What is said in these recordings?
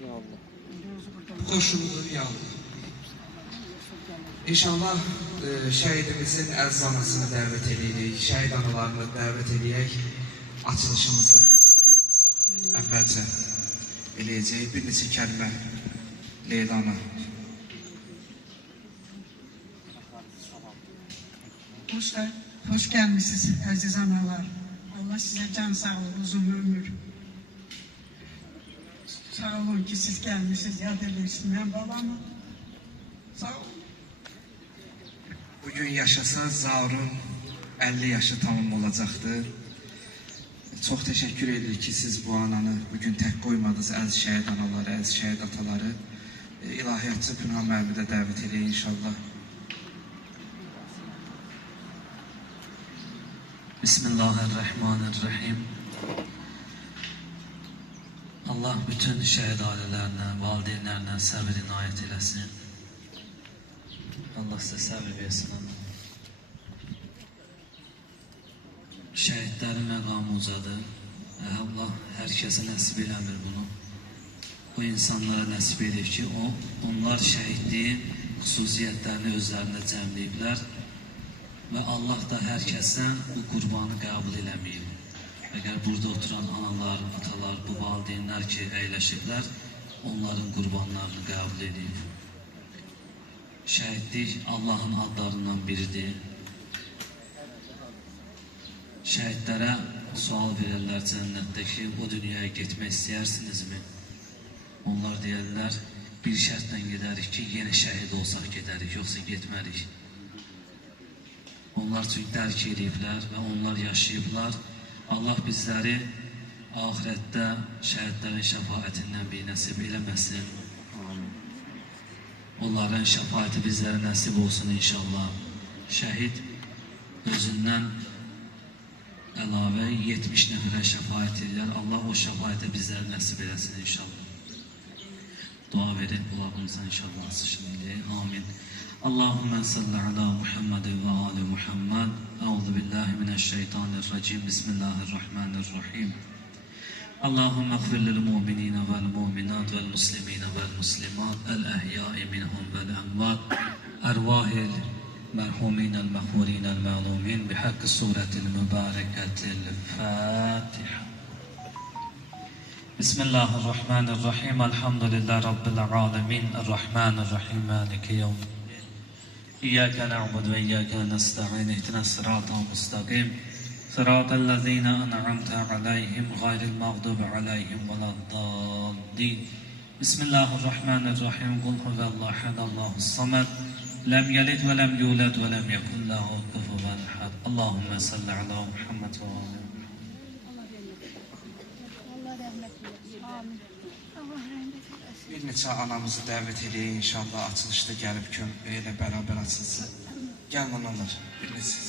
Ya Allah. Xoşunudur ya Allah. İnşallah şəhidimizin əziz anasını dəvət edirik, şəhid analarını dəvət edək. Açılışımızı əvvəlcə eləyəcək. Bir neçə kəlmə Leylana. Hoş gelmişsiniz aziz analar. Allah size can sağlığı, uzun ömür. Sağ olun ki siz gelmişsiniz. Yad edersin ben babamı. Sağ olun. Bugün yaşasa Zaur'un 50 yaşı tamam olacaqdır. Çox təşəkkür edirik ki, siz bu ananı bugün tək qoymadınız, əziz şəhid anaları, əziz şəhid ataları. İlahiyyatçı Pünhan müəllimi də dəvət edək inşallah. Bismillahirrahmanirrahim. Allah bütün şəhid ailələrine, valideynlərine səbir inayət eləsin. Allah sizə səbir versin. Şəhidlərin məqamı ucadır. Allah hər kəsə nəsib eləmir bunu. O insanlara nəsib edir ki, onlar şəhidliyin xüsusiyyətlərini özlərində cəmləyiblər və Allah da hər kəsdən bu qurbanı qəbul eləməyib. Əgər burada oturan analar, atalar, bu valideynlər ki, əyləşiblər, onların qurbanlarını qəbul edib. Şəhidlik Allahın adlarından biridir. Şəhidlərə sual verirlər cənnətdə ki, o dünyaya getmək istəyərsinizmi? Onlar deyərlər, bir şərtlə gedərik ki, yenə şəhid olsaq gedərik, yoxsa getmərik. Onlar çünki dərk ediblər və onlar yaşayıblar. Allah bizləri ahirətdə şəhidlərin şəfaətindən bir nəsib eləməsin. Onların şəfaəti bizlərə nəsib olsun inşallah. Şəhid özündən əlavə 70 nəfərə şəfaət edirlər. Allah o şəfaəti bizlərə nəsib eləsin inşallah. Dua verin qulağımıza inşallah şimdi. Amin. Allahümme salli ala Muhammed ve ali Muhammed. Euzu billahi mineşşeytanirracim. Bismillahirrahmanirrahim. Allahümme gfir lil mu'minina vel mu'minat vel muslimina vel muslimat el ehyai minhum vel emvat ervahil merhumin el mağfurin el ma'lumin bihakkı suretil mübareketil Fatiha. Bismillahirrahmanirrahim. Elhamdülillahi Rabbil alemin. Errahmanirrahim. Maliki yevmiddin. İyyâke na'budu ve iyyâke nesta'in. İhdinas sıratal müstakim. Sıratal lezîne en'amte aleyhim gayril mağdubi aleyhim veleddâllîn. Bismillahirrahmanirrahim. Kul huvallahu ahad, Allahus samed. Lem yelid ve lem yulad ve lem yekun lehu kufuven ahad. Allahümme salli ala Muhammed ve ali. Bir neçə anamızı dəvət edək inşallah. Açılışda gəlib kömbəyə ilə bərabər açılsın. Gəlin analar, bir neçə.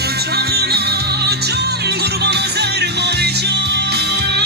Ocağına can kurban Azerbaycan.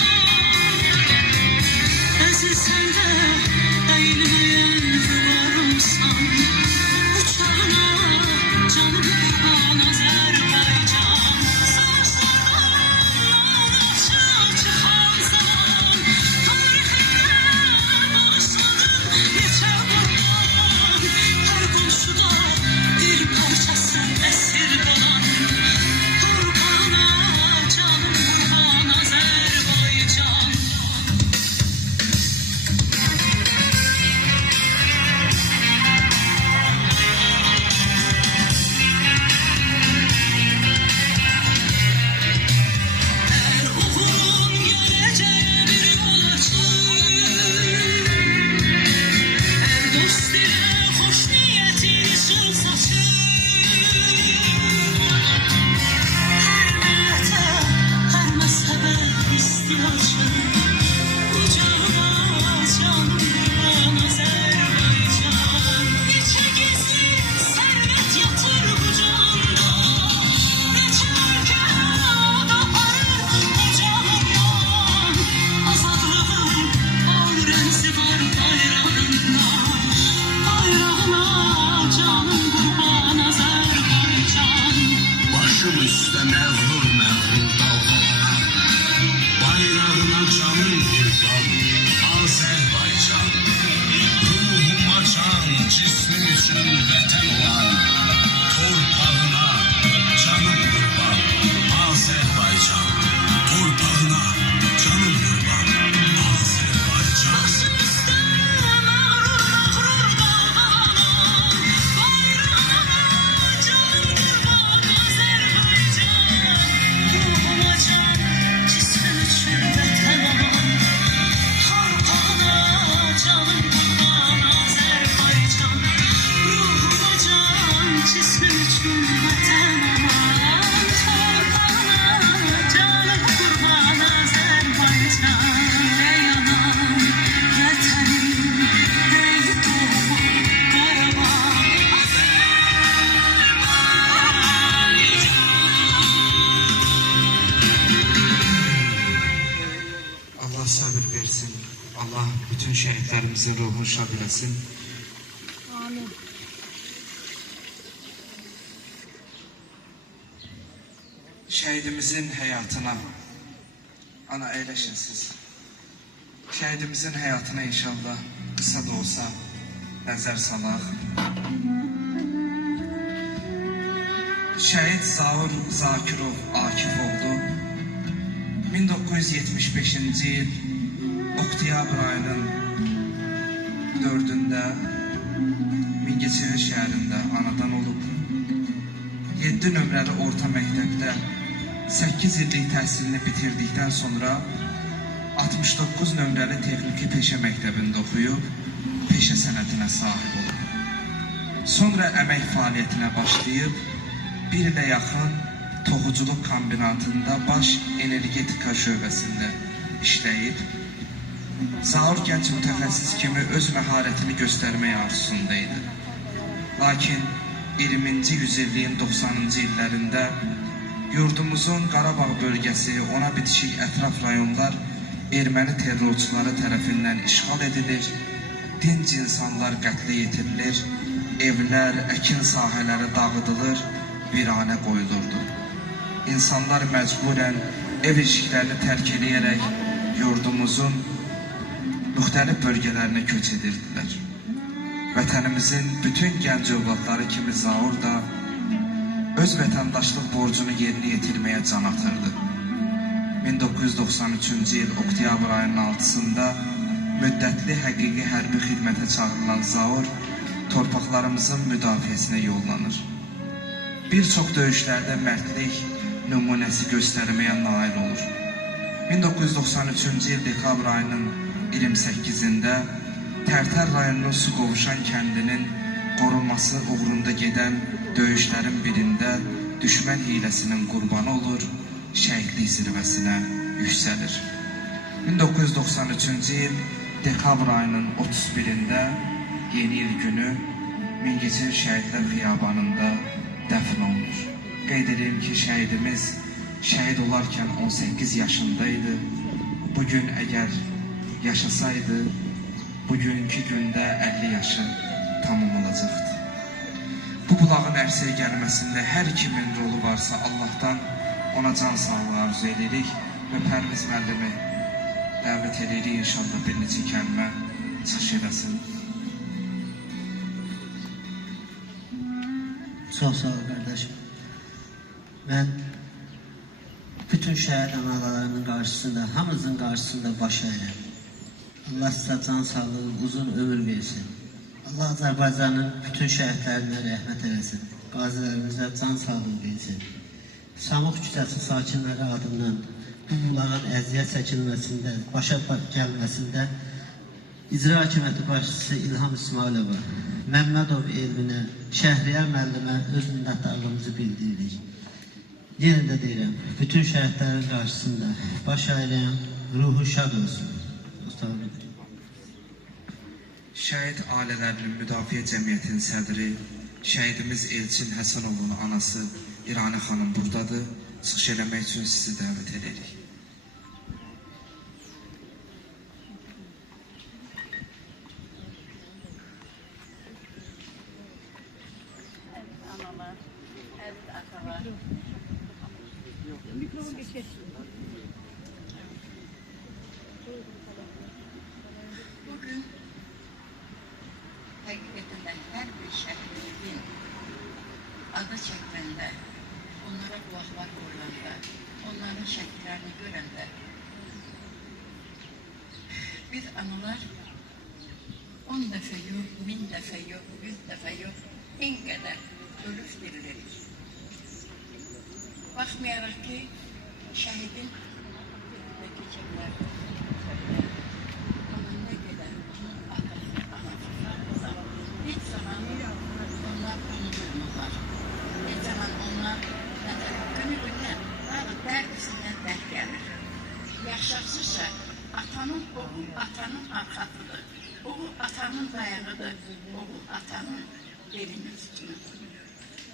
vətən olan torpağına canım qurban Azərbaycan. Torpağına canım qurban Azərbaycan. Başım üstə mağrur bağlanan bayrağına canım qurban Azərbaycan. Ruhuma can, cismim üçün vətən aman. Torpağına canım qurban Azərbaycan. Ruhuma can, cismim üçün vətən aman. Torpağına canım qurban Azərbaycan. Ey anam, vətənim, ey doğma Qarabağ. Allah sabır versin. Allah bütün şehitlerimizin ruhunu şad eləsin. Şehidimizin hayatına, ana eyleşesiz. Şehidimizin hayatına inşallah kısa da olsa nəzər salaq. Şehit Zaur Zakirov Akifoğlu 1975-ci il oktyabr ayının 4-də Mingəçevir şəhərində anadan olub. 7 nömrəli orta məktəbdə 8 illik təhsilini bitirdikdən sonra 69 nömrəli texniki peşə məktəbində oxuyub, peşə sənətinə sahib olub. Sonra əmək fəaliyyətinə başlayıb, bir ilə yaxın toxuculuq kombinatında baş energetika şöbəsində işləyib. Zaur gənc mütəxəssis kimi öz məharətini göstərmək arzusunda idi. Lakin 20-ci yüzilliyin 90-cı illərində yurdumuzun Qarabağ bölgəsi, ona bitişik ətraf rayonlar erməni terrorçuları tərəfindən işğal edilir, dinc insanlar qətlə yetirilir, evlər, əkin sahələri dağıdılır, viranə qoyulurdu. İnsanlar məcburən ev eşiklərini tərk edərək yurdumuzun müxtəlif bölgələrinə köç edirdilər. Vətənimizin bütün gənc övladları kimi Zaur da öz vətəndaşlıq borcunu yerinə yetirməyə can atırdı. 1993-cü il oktyabr ayının 6-sında müddətli həqiqi hərbi xidmətə çağırılan Zaur torpaqlarımızın müdafiəsinə yollanır. Bir çox döyüşlərdə mərdlik nümunəsi göstərməyə nail olur. 1993-cü il dekabr ayının 28-də Tərtər rayonunun Suqovuşan kəndinin qorunması uğrunda gedən döyüşlərin birində düşmən hiləsinin qurbanı olur, şəhidlik zirvəsinə yüksəlir. 1993-cü il dekabr ayının 31-də yeni il günü Mingəçevir Şəhidlər Xiyabanında dəfn olunur. Qeyd edeyim ki, şəhidimiz şəhid olarkən 18 yaşındaydı. Bugün əgər yaşasaydı, bugünkü gündə 50 yaşı tamam olacaqdı. Bu bulağın ərsəyə gəlməsində hər kimin rolu varsa Allah'tan ona can sağlığı arzu edirik və Pərviz müəllimi dəvət edirik inşallah bir neçə kəlmə çıxış eləsin. Çox sağ ol qardaşım. Mən bütün şəhid analarının qarşısında, hamımızın qarşısında baş əyirəm. Allah sizə can sağlığı, uzun ömür versin. Allah Azərbaycanın bütün şəhidlərinə rəhmət eləsin. Qazilərimizə can sağlığı versin. Samux küçəsi sakinləri adından bu bulağın əziyyət çəkilməsində, başa gəlməsində İcra Hakimiyyəti başçısı İlham İsmailova, Məmmədov Elminə, Şəhriyar müəllimə öz minnətdarlığımızı bildiririk. Yenə də deyirəm, bütün şəhidlərin qarşısında baş əyirəm, ruhu şad olsun. Şəhid ailələrinin müdafiə cəmiyyətinin sədri, şəhidimiz Elçin Həsənovun anası İrani xanım buradadır. Çıxış eləmək üçün sizi dəvət edirik. Analar, əziz atalar. Mikrofon geçir. Bugün hakikaten her bir şehrin adı çəkəndə, onlara qulaqlar qoyulanda, onların şəkillərini görəndə, biz analar 10 dəfə yox, 1000 dəfə yox, 100 dəfə yox, en qədər ölüb dirilik. Baxmayaraq ki, şəhidin və keçəklər, onun nə qədər atası, anası, heç zaman onlar unudulmurlar. Heç zaman onlar günü-gündən, dərd-üstündən dərd gəlir. Yaşaqsızca atanın oğul atanın arxasıdır. Oğul atanın dayağıdır. Oğul atanın belini tutur.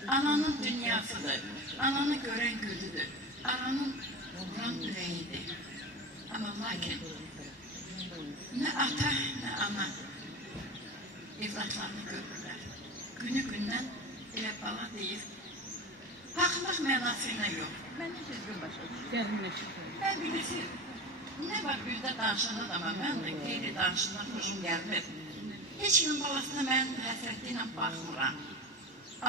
Ananın dünyasıdır. Ananı görən gözüdür. Ananın vuran ürəyidir. Ama lakin nə ata, nə ana evlatlarını görürlər. Günü-gündən elə bala deyir. Haqlıq mənasıyla yox. Mən nə düzgün başa düşürəm. Mən bilirsiniz, nə var bizdə danışanda da var, mən də qeyri danışından xoşum gəlmir. Heç kimin balasına mən həsrətli ilə baxmıram.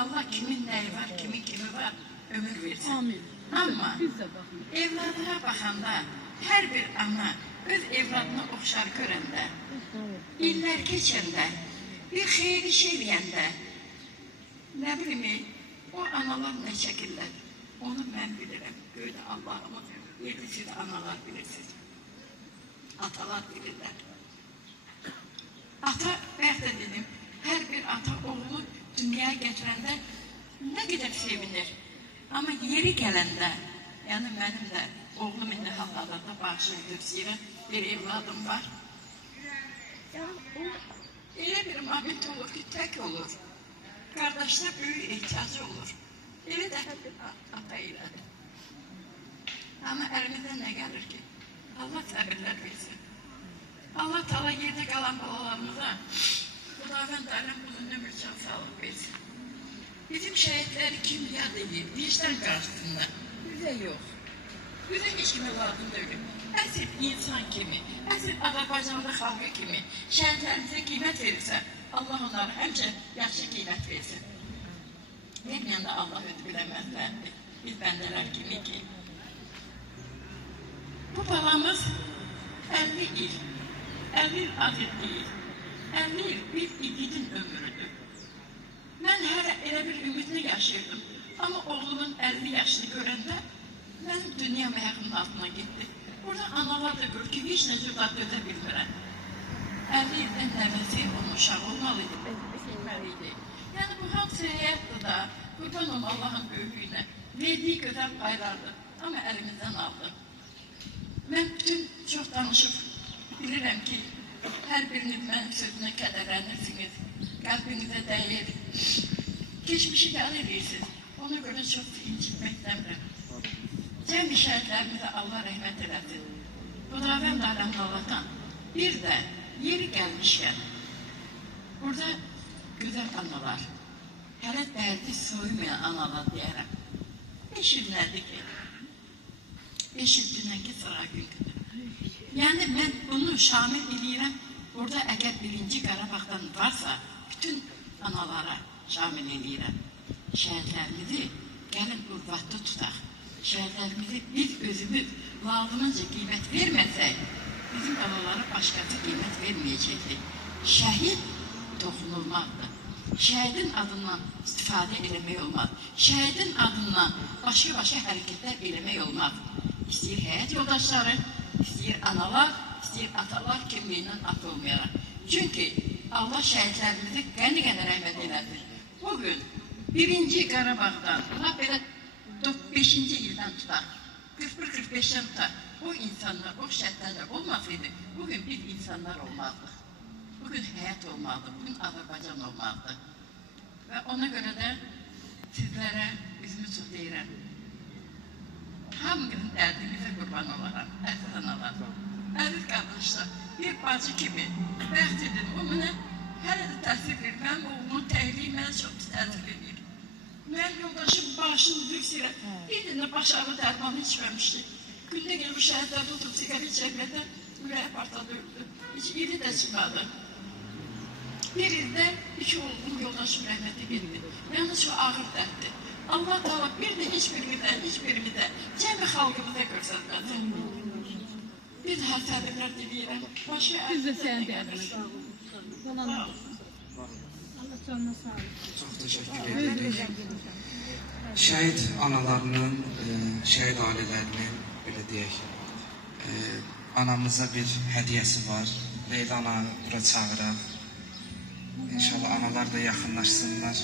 Allah kimin nəyi var, kimi var, ömür versin. Amin. Amma evladına baxanda hər bir ana öz evladını oxşar görəndə, illər keçəndə, bir xeyri şey eləyəndə, nə bileyim, o analar nə çəkirlər, onu mən bilirəm. Göydə Allah'ımız verdi, siz analar bilirsiniz. Atalar bilirlər. Ata, bəlkə dedim, hər bir ata oğlu dünyaya gətirəndə nə qədər sevinir. Amma yeri gələndə, yəni mənim də oğlum indi hal-hazırda bağışlayıb istəyirəm, bir evladım var. Yəni o elə bir moment olur ki, tək olur. Qardaşlar böyük ehtiyacı olur. Elə də hər bir ata elədir. Amma əlimizdən nə gəlir ki? Allah səbirlər versin. Allah Taala yerdə qalan balalarımıza Xudavənd aləm uzun ömür can sağlıq versin. Bizim şəhidləri kim yad edir? Vicdan qarşısında. Bizə yox. Bizə heç kimə lazım deyil. Əsl insan kimi, əsl Azərbaycanlı xalqı kimi şəhidlərimizə qiymət verirsə, Allah onlara həmçə yaxşı qiymət versin. Verməyəndə Allah özü biləməzlərdir. Biz bəndələr kimi ki. Bu balamız 50 il az deyil. 50 il bir igidin ömrüdür. Mən hələ elə bir ümidlə yaşayırdım. Amma oğlumun 50 yaşını görəndə mən dünya məyəqinin altına getdi. Burada analar da gör ki, heç nə cüzat dödə bilmirəm. 50 ildən nəvəsi onun uşağı olmalıydı, bilməliydi. Yəni bu hamısı həyatdır da, qurban olma Allahın böyüklüyünə, verdiyi gözəl paylardır. Amma əlimizdən aldı. Mən bütün çox danışıb bilirəm ki, hər biriniz mənim sözünə kədərlənirsiniz, qəlbinizə dəyir. Keçmişi qəl edirsiniz, ona görə çox incitmək istəmirəm. Cəmi şəhidlərimizə Allah rəhmət eləsin. Xudavənd aləm Allahdan bir də yeri gəlmişkən, burada gözəl analar, hələ dərdi soymayan analar deyərəm. 5 il nədir ki? 5 il dünənki sıra gündür. Yəni mən bunu şamil edirəm, burada əgər 1-ci Qarabağdan varsa, bütün analara şamil edirəm. Şəhidlərimizi gəlin qurbatda tutaq. Şəhidlərimizi biz özümüz lazımınca qiymət verməsək, bizim balalara başqası qiymət verməyəcəkdir. Şəhid toxunulmaqdır. Şəhidin adından istifadə eləmək olmaz. Şəhidin adından başqa hərəkətlər eləmək olmaz. İstəyir həyat yoldaşları, istəyir analar, istəyir atalar kimliyindən at olmayaraq. Çünki Allah şəhidlərimizi qəni-qəni rəhmət elədir. Bugün 1-ci Qarabağdan, lap belə 5-ci ildən tutaq, 41-45-dən tutaq, o insanlar, o şəhidlərdə olmasaydı, bugün biz insanlar olmazdıq. Bugün həyat olmalıdır, bugün Azərbaycan olmalıdır. Və ona görə də sizlərə üzümü çox deyirəm. Hamınızın dərdinizə qurban olaram, əziz analar. Əziz qardaşlar, bir bacı kimi bəxt edin, o mənə hələ də təsir verir. Mənim oğlumun təhliyi mənə çox təsir verir. Mənim yoldaşım başını düksürə, bir dində baş ağrı dərmanı içməmişdi. Gündə gəlib şəhidlərdə oturub sigaret çəkmədən ürəyə partladı, öldü. Heç iri də çıxmadı. Bir ildə 2 oğlum yoldaşım rəhmətli getdi. Yəni çox ağır dərddir. Allah Teala bir de hiçbirimizden kendi halkımıza göstermesin. Bir daha səbirlər diləyirəm. Başı Biz de sen de gəlməsin. Allah canına sağ olun. Çox təşəkkür edirik. Şəhid analarının, şəhid ailələrinin, belə deyək, anamıza bir hədiyəsi var. Leyla ananı bura çağıraq. İnşallah analar da yaxınlaşsınlar.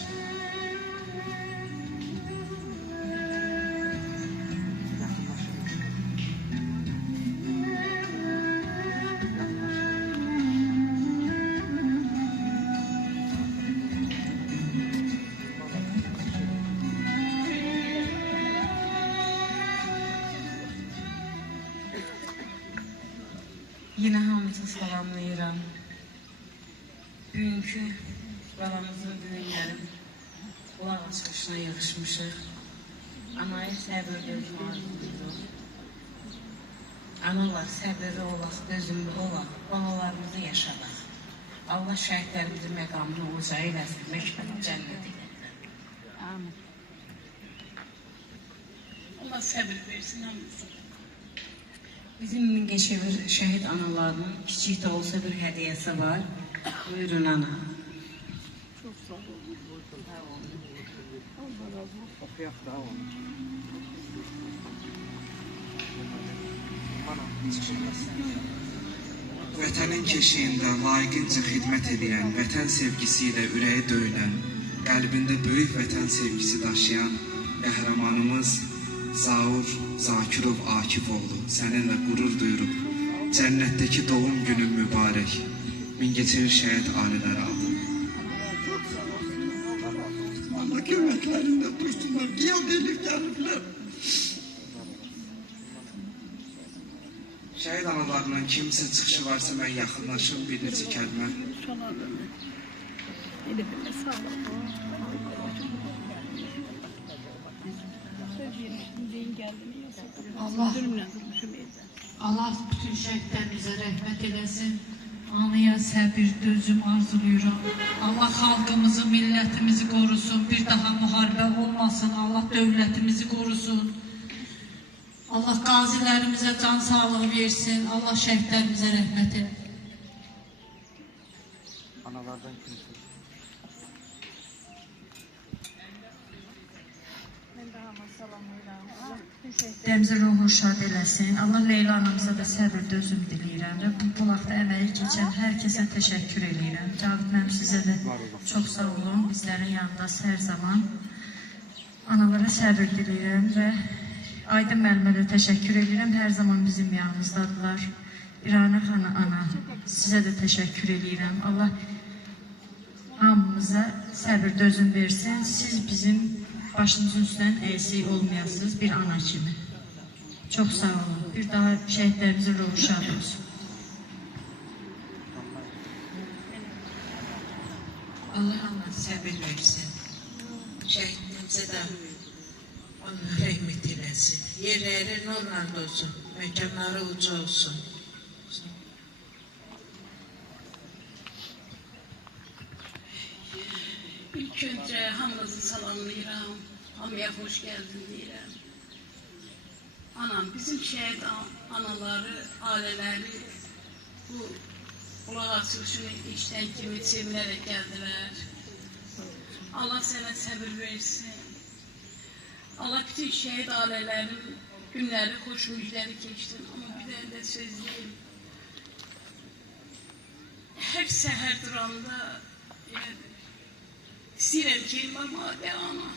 Yine hamınızı salamlayıram. Bugünkü balamızın düğünləri qulaq açılışına yığışmışıq. Anaya səbir dözüm arzulayırıq. Analar səbirli olaq, dözümlü olaq, balalarımızı yaşadaq. Allah şəhidlərimizin məqamını uca eyləsin, məkbəli cənnət eyləsin. Amin. Allah səbir versin hamımıza. Bizim Mingəçevir şəhid analarının kiçik də olsa bir hədiyəsi var. Buyurun ana. Çok sağ olun. Allah razı olsun. Vətənin keşiyində layiqincə xidmət edən, vətən sevgisi ilə ürəyi döyünən, qəlbində böyük vətən sevgisi daşıyan qəhrəmanımız Zaur Zakirov Akifoğlu səninlə qürur duyuruq. Cənnətdəki doğum günün mübarək. Mingəçevir şəhid ailələri aldı. Allah köməklərində dursunlar, yad elib gəliblər. Şəhid analarından kimsə çıxışı varsa mən yaxınlaşıb bir neçə kəlmə. Sona ömür. Elifine sağlık. Allah Allah bütün şəhidlərimizə rəhmət eləsin. Anıya səbir, dözüm arzulayıram. Allah xalqımızı, millətimizi qorusun. Bir daha müharibə olmasın. Allah dövlətimizi qorusun. Allah qazilərimizə can sağlığı versin. Allah şəhidlərimizə rəhmət eləsin. Analardan kimsə? Dəmzi ruhu şad eləsin. Allah Leyla anamıza da səbir, dözüm diləyirəm. Və bu bulaqda əməyi keçən hər kəsə təşəkkür eləyirəm. Cavid mənim sizə də çox sağ olun. Bizlərin yanında hər zaman analara səbir diləyirəm və Aydın müəllimə də təşəkkür eləyirəm. Hər zaman bizim yanımızdadılar. İranə xana ana, sizə də təşəkkür eləyirəm. Allah hamımıza səbir, dözüm versin. Siz bizim başınızın üstündən əksik olmayasınız bir ana kimi. Çox sağ olun. Bir daha şəhidlərimizin ruhu şad olsun. Allah ona səbir versin. Şəhidimizə də Allah rəhmət eləsin. Yerləri nurla olsun. Məkanları uca olsun. İlk önce hamınızı salamlayıram. Hamıya hoş geldin deyirəm. Anam, bizim şəhid anaları, ailələri bu qulaq açılışını işdən kimi sevinərək gəldilər. Allah sənə səbir versin. Allah bütün şəhid ailələrin günləri, xoş müjdəli keçsin. Amma bir dənə də söz deyim. Hər səhər duranda istəyirəm ki, Madə ana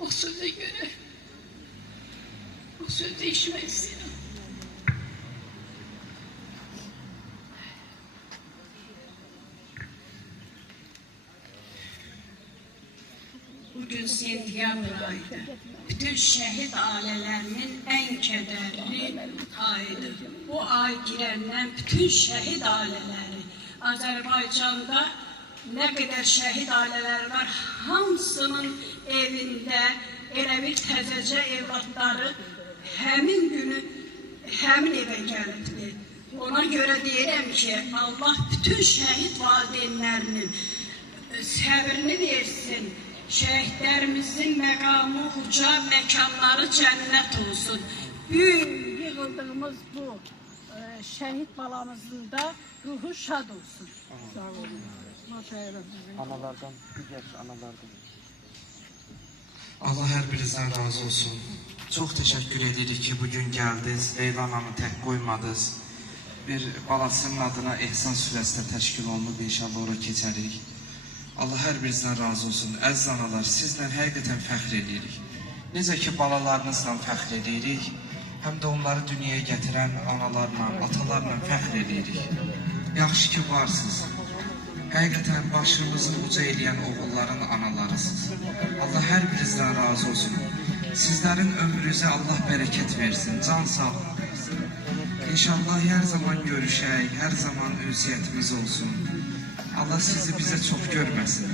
o sözə görə o sözü işmək istəyirəm. Bugün sentyabr ayıdır. Bütün şəhid ailələrinin ən kədərli ayıdır. Bu ay girəndən bütün şəhid ailələri Azərbaycanda nə qədər şəhid ailələri var, hamısının evində elə bir təzəcə evlatları həmin günü həmin evə gəlibdir. Ona görə deyirəm ki, Allah bütün şəhid valideynlərinin səbrini versin. Şehitlerimizin məqamı uca, məkanları cənnət olsun. Yığıldığımız bu şehit balamızın da ruhu şad olsun. Sağ olun. Analardan, digər analardan. Allah hər birinizdən razı olsun. Çox təşəkkür edirik ki, bugün gəldiniz, Leyla anamı tək qoymadınız. Bir balasının adına Ehsan surəsində təşkil olunub, inşallah ora keçərik. Allah hər birinizdən razı olsun. Əziz analar, sizlə həqiqətən fəxr edirik. Necə ki, balalarınızla fəxr edirik, həm də onları dünyaya gətirən analarla, atalarla fəxr edirik. Yaxşı ki, varsınız. Həqiqətən başımızı uca eləyən oğulların analarısınız. Allah hər birinizdən razı olsun. Sizlərin ömrünüzə Allah bərəkət versin, can sağlığı versin. İnşallah hər zaman görüşək, hər zaman ünsiyyətimiz olsun. Allah sizi bizə çox görməsin.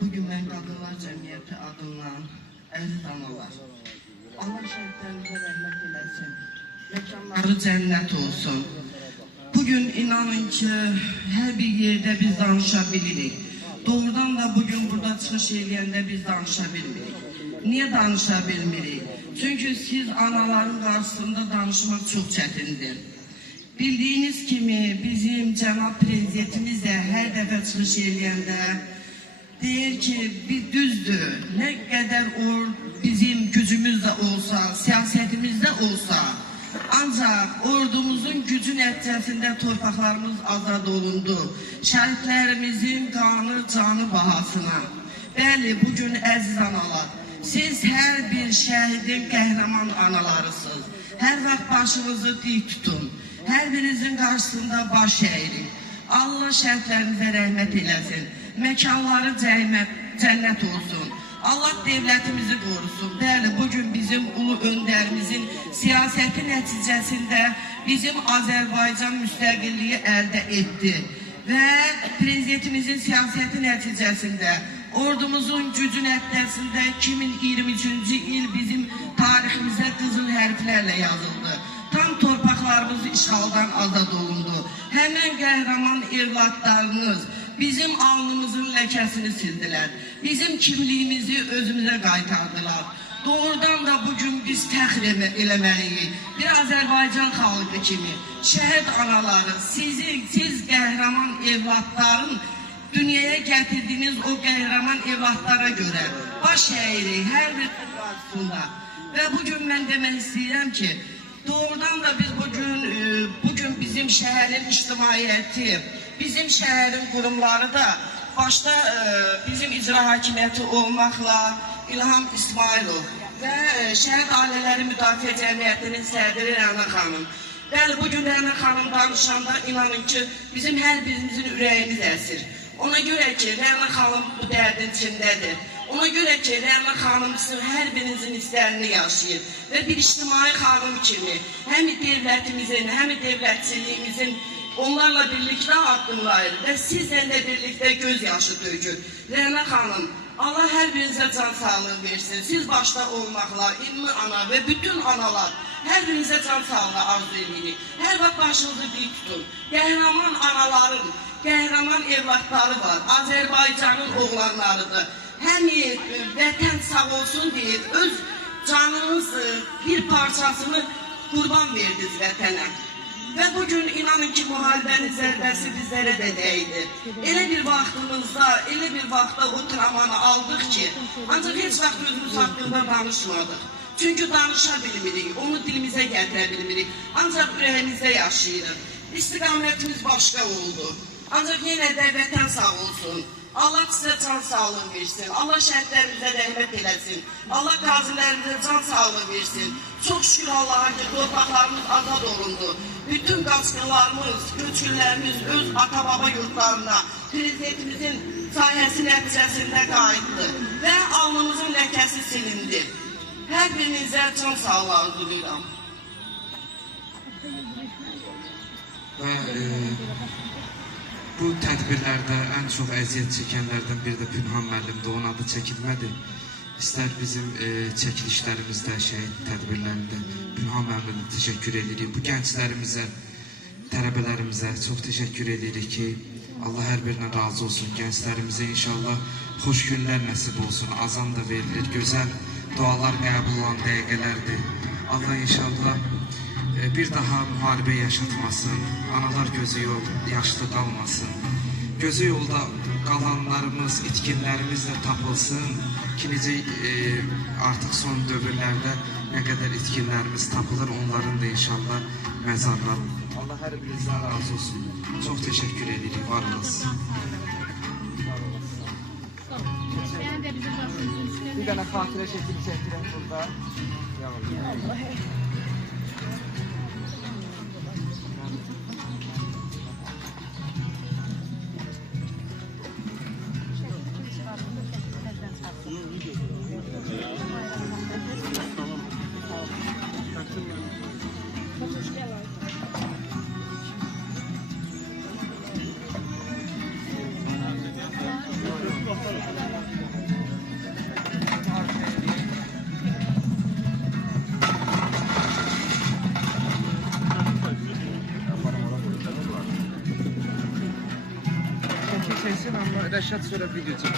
Bugün mən Qadınlar Cəmiyyəti adından əziz analar, Allah şəhidlərimizə rəhmət eləsin, məkanları cənnət olsun. Bugün inanın ki, hər bir yerdə biz danışa bilirik. Doğrudan da bugün burada çıxış eləyəndə biz danışa bilmirik. Niyə danışa bilmirik? Çünki siz anaların qarşısında danışmaq çox çətindir. Bildiyiniz kimi bizim cənab prezidentimiz də hər dəfə çıxış eləyəndə deyir ki, bir düzdür, nə qədər bizim gücümüz də olsa, siyasətimiz də olsa, ancaq ordumuzun gücü nəticəsində torpaqlarımız azad olundu. Şəhidlərimizin qanı, canı bahasına. Bəli, bugün əziz analar, siz hər bir şəhidin qəhrəman analarısınız. Hər vaxt başınızı dik tutun. Hər birinizin qarşısında baş əyirin. Allah şəhidlərimizə rəhmət eləsin. Məkanları cənnət olsun. Allah devlətimizi qorusun. Bəli, bugün bizim ulu öndərimizin siyasəti nəticəsində bizim Azərbaycan müstəqilliyi əldə etdi. Və prezidentimizin siyasəti nəticəsində ordumuzun gücü nəticəsində 2023-cü il bizim tariximizə qızıl hərflərlə yazıldı. Tam torpaqlarımız işğaldan azad olundu. Həmən qəhrəman evlatlarınız bizim alnımızın ləkəsini sildilər. Bizim kimliyimizi özümüzə qaytardılar. Doğrudan da bugün biz fəxr eləməliyik. Bir Azərbaycan xalqı kimi, şəhid anaları, siz qəhrəman evlatların dünyaya gətirdiyiniz o qəhrəman evlatlara görə baş əyirik hər bir qarşısında. Və bugün mən demək istəyirəm ki, doğrudan da biz bugün bizim şəhərin ictimaiyyəti, bizim şəhərin qurumları da başda bizim icra hakimiyyəti olmaqla İlham İsmailov və Şəhid Ailələri Müdafiə Cəmiyyətinin sədri Rəna xanım. Bəli, bugün Rəna xanım danışanda inanın ki, bizim hər birimizin ürəyimiz əsir. Ona görə ki, Rəna xanım bu dərdin içindədir. Ona görə ki, Rəna xanım sizin hər birinizin hisslərini yaşayır və bir ictimai xanım kimi həm devlətimizin, həm devlətçiliyimizin onlarla birlikdə addımlayır və sizlə də birlikdə göz yaşı dökür. Rəna xanım, Allah hər birinizə can sağlığı versin. Siz başda olmaqla, İlmi ana və bütün analar hər birinizə can sağlığı arzu edirik. Hər vaxt başınızı dik tutun. Qəhrəman anaların, qəhrəman evlatları var. Azərbaycanın oğlanlarıdır. Həm vətən sağ olsun deyib, öz canınız bir parçasını qurban verdiniz vətənə. Və bugün inanın ki, müharibənin zərbəsi bizlərə də dəydi. Elə bir vaxtımızda, elə bir vaxtda o travmanı aldıq ki, ancaq heç vaxt özümüz haqqında danışmadıq. Çünki danışa bilmirik, onu dilimizə gətirə bilmirik. Ancaq ürəyimizdə yaşayırıq. İstiqamətimiz başqa oldu. Ancaq yenə də vətən sağ olsun. Allah sizə can sağlığı versin. Allah şəhidlərimizə rəhmət eləsin. Allah qazilərimizə can sağlığı versin. Çox şükür Allah'a ki, torpaqlarımız azad olundu. Bütün qaçqınlarımız, köçkünlərimiz öz ata-baba yurtlarına prezidentimizin sayəsi nəticəsində qayıtdı və alnımızın ləkəsi silindi. Hər birinizə can sağlığı arzulayıram. Və bu tədbirlərdə ən çox əziyyət çəkənlərdən biri də Pünhan müəllimdir, onun adı çəkilmədi. İstər bizim çəkilişlərimizdə, şəhid tədbirlərində Pünhan müəllimə təşəkkür edirik. Bu gənclərimizə tələbələrimizə çox təşəkkür edirik ki, Allah hər birindən razı olsun. Gənclərimizə inşallah xoş günlər nəsib olsun. Azan da verilir, gözəl dualar qəbul olan dəqiqələrdir. Allah inşallah bir daha müharibə yaşatmasın. Analar gözü yaşlı qalmasın. Gözü yolda qalanlarımız, itkinlərimiz də tapılsın. Ki necə artıq son dövrlərdə nə qədər itkinlərimiz tapılır, onların da inşallah məzarlar. Allah hər birinizdən razı olsun. Çox təşəkkür edirik, var olasın. Bir dənə xatirə şəkili çəkdirəm burada. Çeksin ama Reşat sonra video çekin.